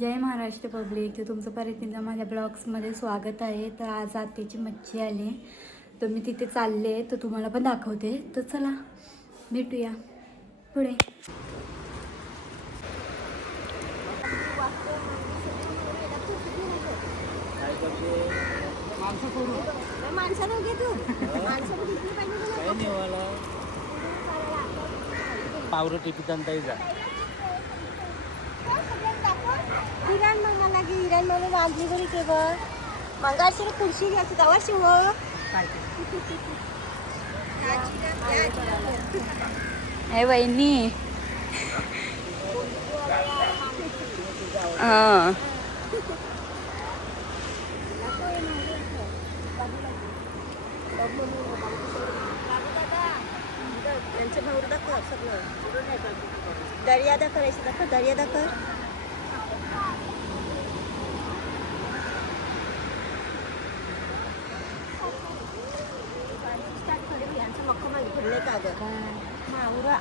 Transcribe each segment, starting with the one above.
जय Maharashtra public. तर तुमचं परत एकदा माझ्या ब्लॉग्समध्ये स्वागत आहे. तर आज आत्याची मच्छी आली, तर मी तिथे चालले, तर तुम्हाला पण दाखवते. तर चला भेटूया पुढे. पावरो टिपी तंताई जा इराण मंगाला की इराण म्हणून आमची घरी केवळ मंगाशी खुर्शी घ्यायची तेव्हा शिव हे वहिनी. हां त्यांचं भाऊ दाखव सगळं दर्या दाखवायचं दाखव दर्या दाखव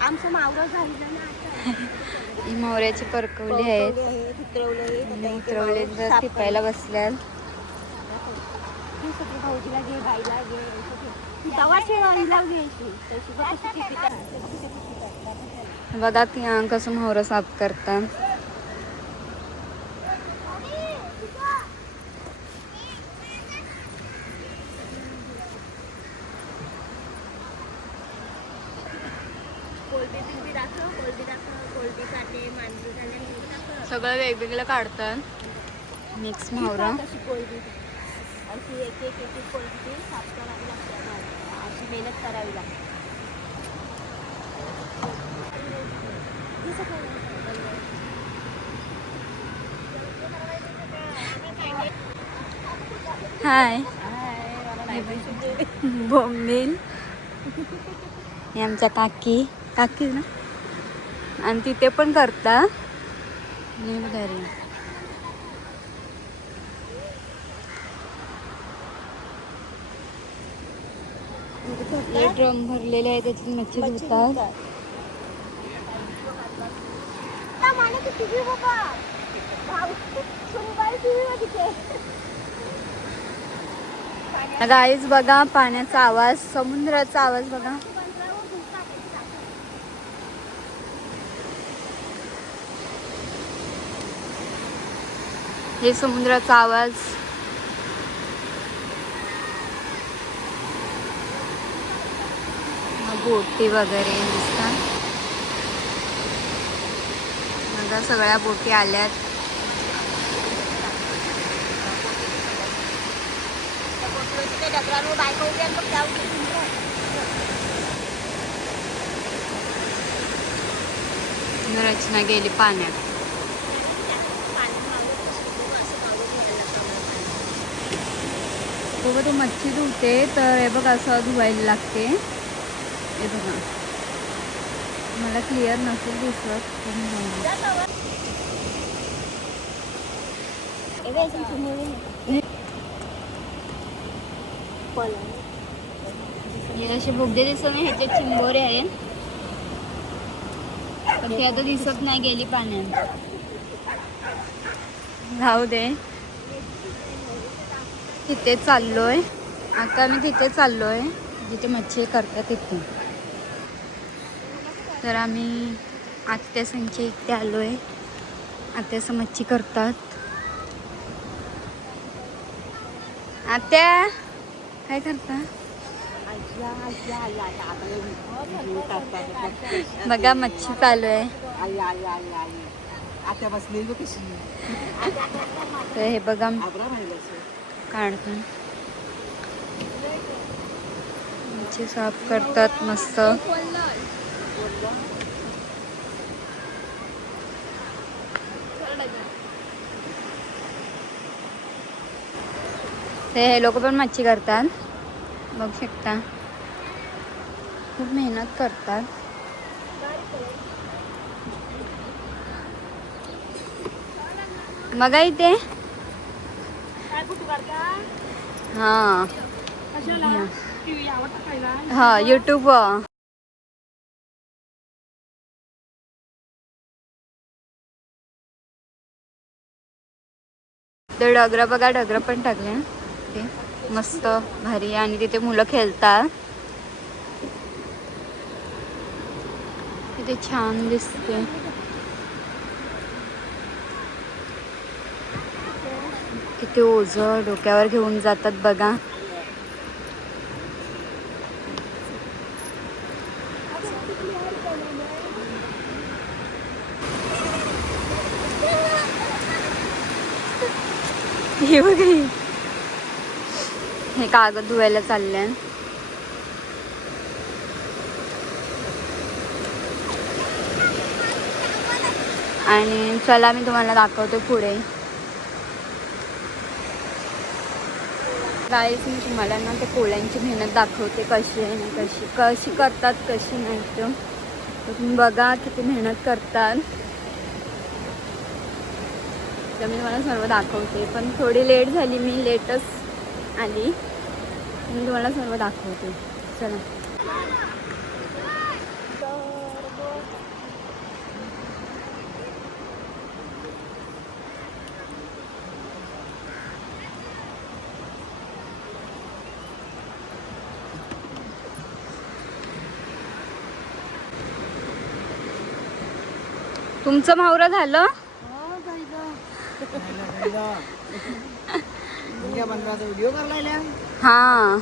आमचं मावरं झालं ना. ही मोहऱ्याची परकवली आहेत, उतरवले तर टिपायला बसल्यात. भाऊजीला घे बाईला घे बघा कसं मोहरं साफ करतात. सगळं वेगवेगळं काढतात मिक्स मोहरं. अशी एक एक एक एक कोलटी साफ करावी लागते, अशी मेहनत करावी लागते. हाय बोंबील. हे आमच्या काकी ना, आणि तिथे पण करता घरी. हे ड्रम भरलेले आहे, त्याच्यात मच्छी धुतात. गाईज बघा पाण्याचा आवाज, समुद्राचा आवाज बघा. हे समुद्राचा आवाज. बोटी वगैरे दिसतात. बघा सगळ्या बोटी आल्यात. रचना गेली पाण्यात. बघा तो मच्छी धुते, तर हे बघा असं धुवायला लागते. हे बघा मला क्लिअर नसेल दिसत. हे असे बोगदे दिसत नाही, ह्याच्यात चिंबोरे आहेत, पण ते आता दिसत नाही, गेली पाण्यात. राहू दे. तिथे चाललोय आता मी, तिथे चाललोय जिथे मच्छी करतात तिथे. तर आम्ही आत्या संच्या इथे आलोय. आत्याचं मच्छी करतात. आत्या काय करता? बघा मच्छी चालू आहे. तर हे बघा काढतात, मच्छी साफ करतात मस्त. हे लोक पण मच्छी करतात, बघू शकता. खूप मेहनत करतात. बघा इथे. हां हां यूट्यूब ते डगरं बघा, डगरं पण टाकले ते मस्त भारी. आणि तिथे मुलं खेळतात, किती छान दिसते. किती ओझं डोक्यावर घेऊन जातात बघा. हे बघ, हे कागद धुवायला चालले. आणि चला मी तुम्हाला दाखवते पुढे. गाईस मी तुम्हाला ना ते कोळ्यांची मेहनत दाखवते, कशी आहे ना, कशी करतात, कशी नाही. तर तुम्ही बघा किती मेहनत करतात. तर मी तुम्हाला सर्व दाखवते, पण थोडी लेट झाली, मी लेटच आली. मी तुम्हाला सर्व दाखवते. चला. तुमचं मावरं झालं? हा,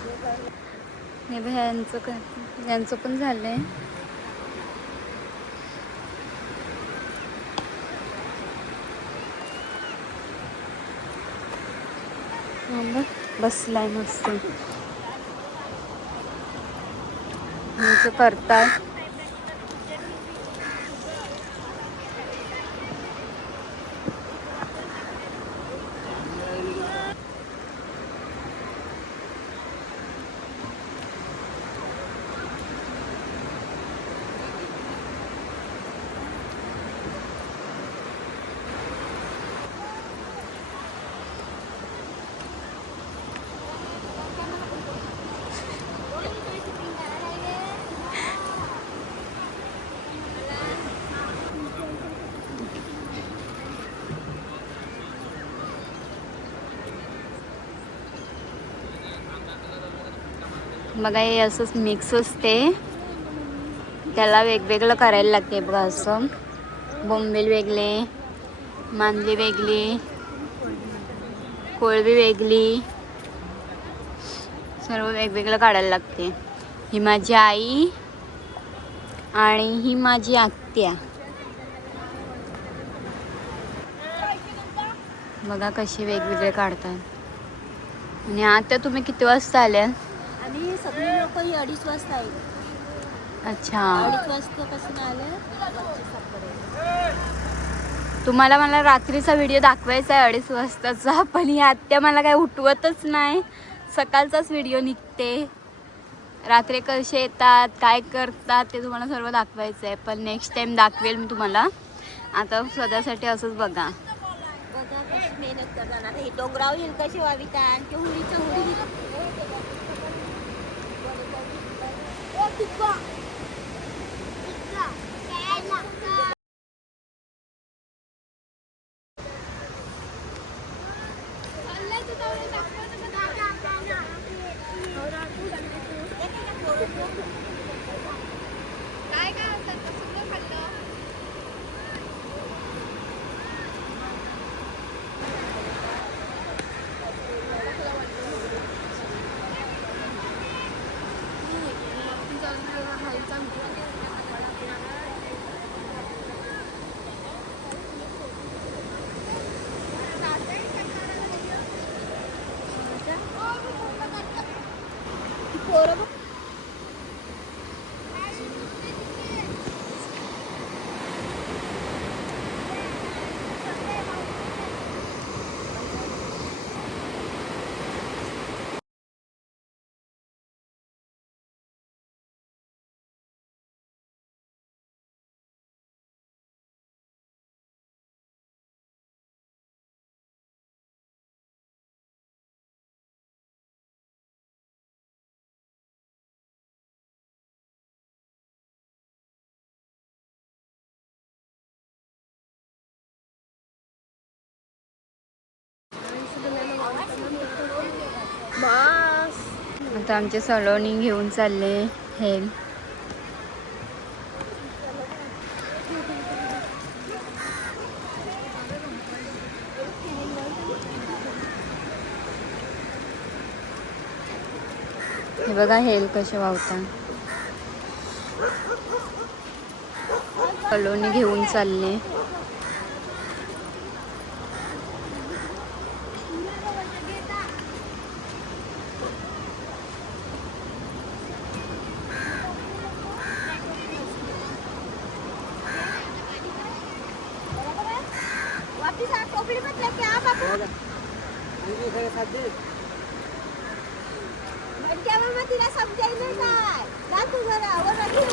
हे बघ, यांचं पण झालंय. बसलाय मस्त करताय. बघा, हे असंच मिक्स असते, त्याला वेगवेगळं करायला लागते बघा. असं बोंबील वेगळे, मांदली वेगळी, कोळंबी वेगळी, सर्व वेगवेगळं काढायला लागते. ही माझी आई आणि ही माझी आत्या. बघा कशी वेगवेगळे काढतात. आणि आता तुम्ही किती वाजता आल्या? आणि सगळे लोक 2:30 वाजता आहेत. अच्छा, 2:30 वाजतापासून आले. तुम्हाला मला रात्रीचा व्हिडिओ दाखवायचा आहे 2:30 वाजताचा, पण ही आत्या मला काय उठवतच नाही. सकाळचाच व्हिडिओ निघते. रात्री कसे येतात, काय करतात ते तुम्हाला सर्व दाखवायचं आहे, पण नेक्स्ट टाइम दाखवेल मी तुम्हाला. आता सध्यासाठी असंच बघा. बघा कशी मेहनत करणार. हे डोंगरावर येईल कशी वावितात, ते हुडीच्या हुडी. बस आता आमचे सलोनी घेऊन चालले हे बघा हेल कसे वावतात. सलोनी घेऊन चालले. वापिस आ टोपी मत लेके आ बाबू. क्या मामा तिला समजाई नाही काय जा तू घरा वर रखी.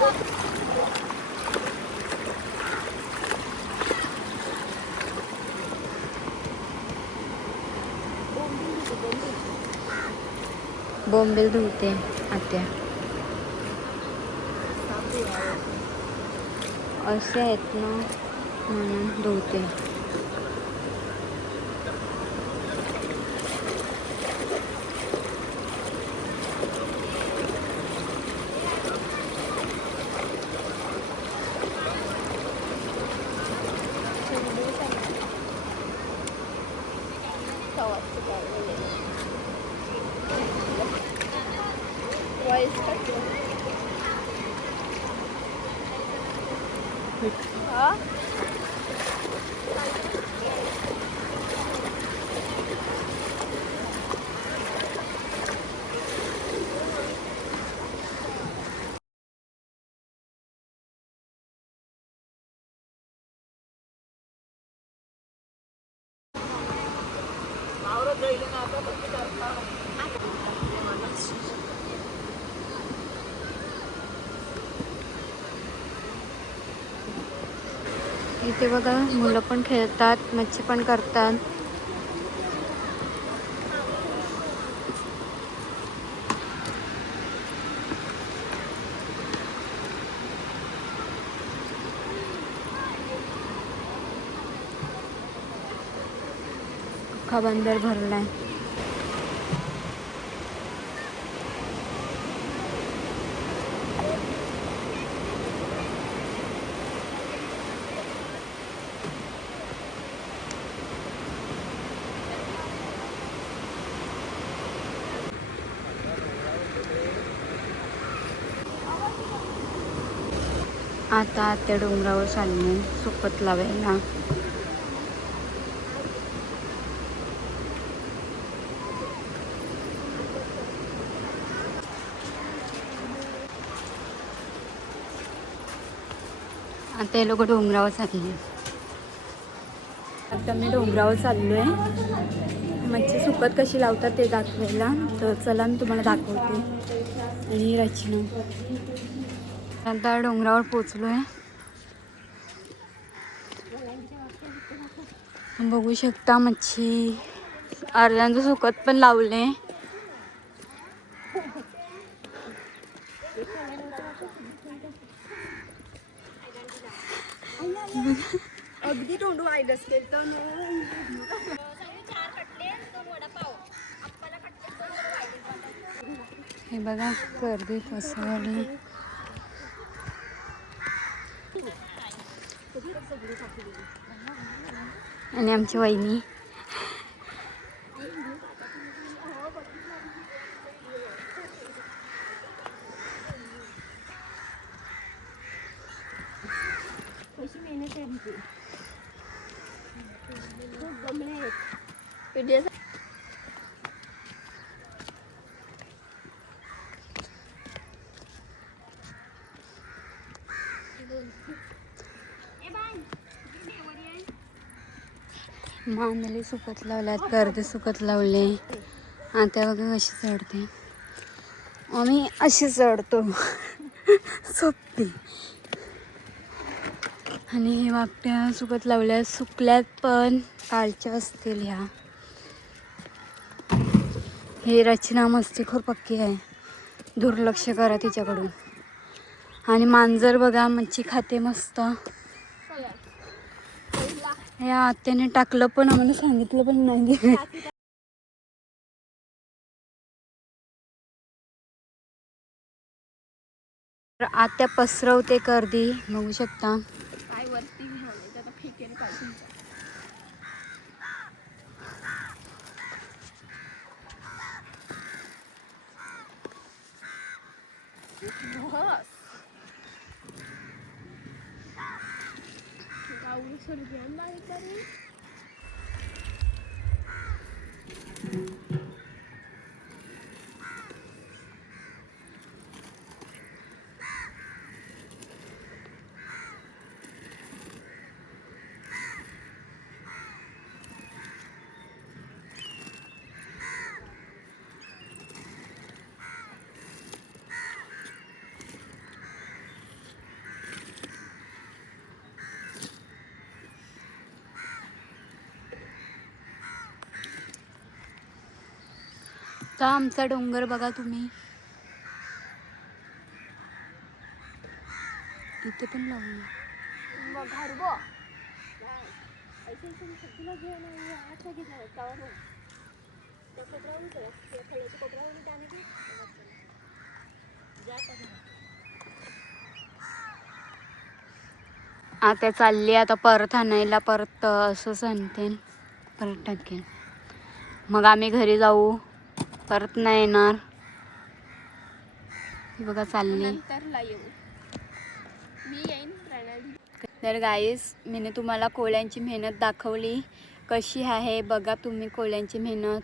बोंबील धुते आत्या. असे आहेत ना म्हणून धुते. इथे बघा मुलं पण खेळतात, मच्छी पण करतात. अख्खा बंदर भरलाय. आता त्या डोंगरावर चालले सुपत लावायला. आता हे लोक डोंगरावर चालले. आता मी डोंगरावर चाललोय मच्छी सुकत कशी लावतात ते दाखवायला. तर चला मी तुम्हाला दाखवते. आणि रचना आता डोंगरावर पोचलोय. बघू शकता मच्छी अर्ध्यांचं सुकत पण लावले. अगदी तोंडू आयडस केलं. हे बघा गर्दी फसवली. आणि आमची वहिनी कशी मेहनत आहे आमची. खूप गमले आहेत. मांदली सुकत लावल्यात, गर्दी सुकत लावले. आता बघा कशी चढते. आम्ही अशी चढतो सोपती. आणि हे वाकट्या सुकत लावल्यात, सुकल्यात पण कालच्या असतील ह्या. हे रचना मस्तीखोर पक्की आहे, दुर्लक्ष करा तिच्याकडून. आणि मांजर बघा मच्छी खाते मस्त. या आत्याने टाकलं पण आम्हाला सांगितलं पण नाही. आत्या पसरवते गर्दी बघू शकता. काय वरती घ्या आता फेकेल पाहिजे. तर आमचा डोंगर बघा तुम्ही, इथे पण लावूया. आता चालली आता परत आणायला, परत असं सांगते परत टाकेल. मग आम्ही घरी जाऊ, परत नाही येणार. हे बघा चालली. मी येईन प्रणाली. तर गाईस, मीने तुम्हाला कोळ्यांची मेहनत दाखवली कशी आहे. बघा तुम्ही कोळ्यांची मेहनत.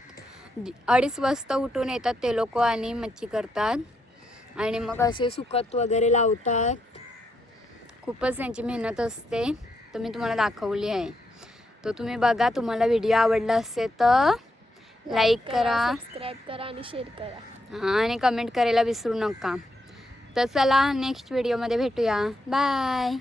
2:30 वाजता उठून येतात ते लोक आणि मच्छी करतात आणि मग असे सुकत वगैरे लावतात. खूपच त्यांची मेहनत असते. तर मी तुम्हाला दाखवली आहे. तर तुम्ही बघा. तुम्हाला व्हिडिओ आवडला असेल तर लाईक करा, सबस्क्राईब करा आणि शेअर करा. आणि कमेंट करायला विसरू नका. तर चला नेक्स्ट व्हिडिओमध्ये भेटूया. बाय.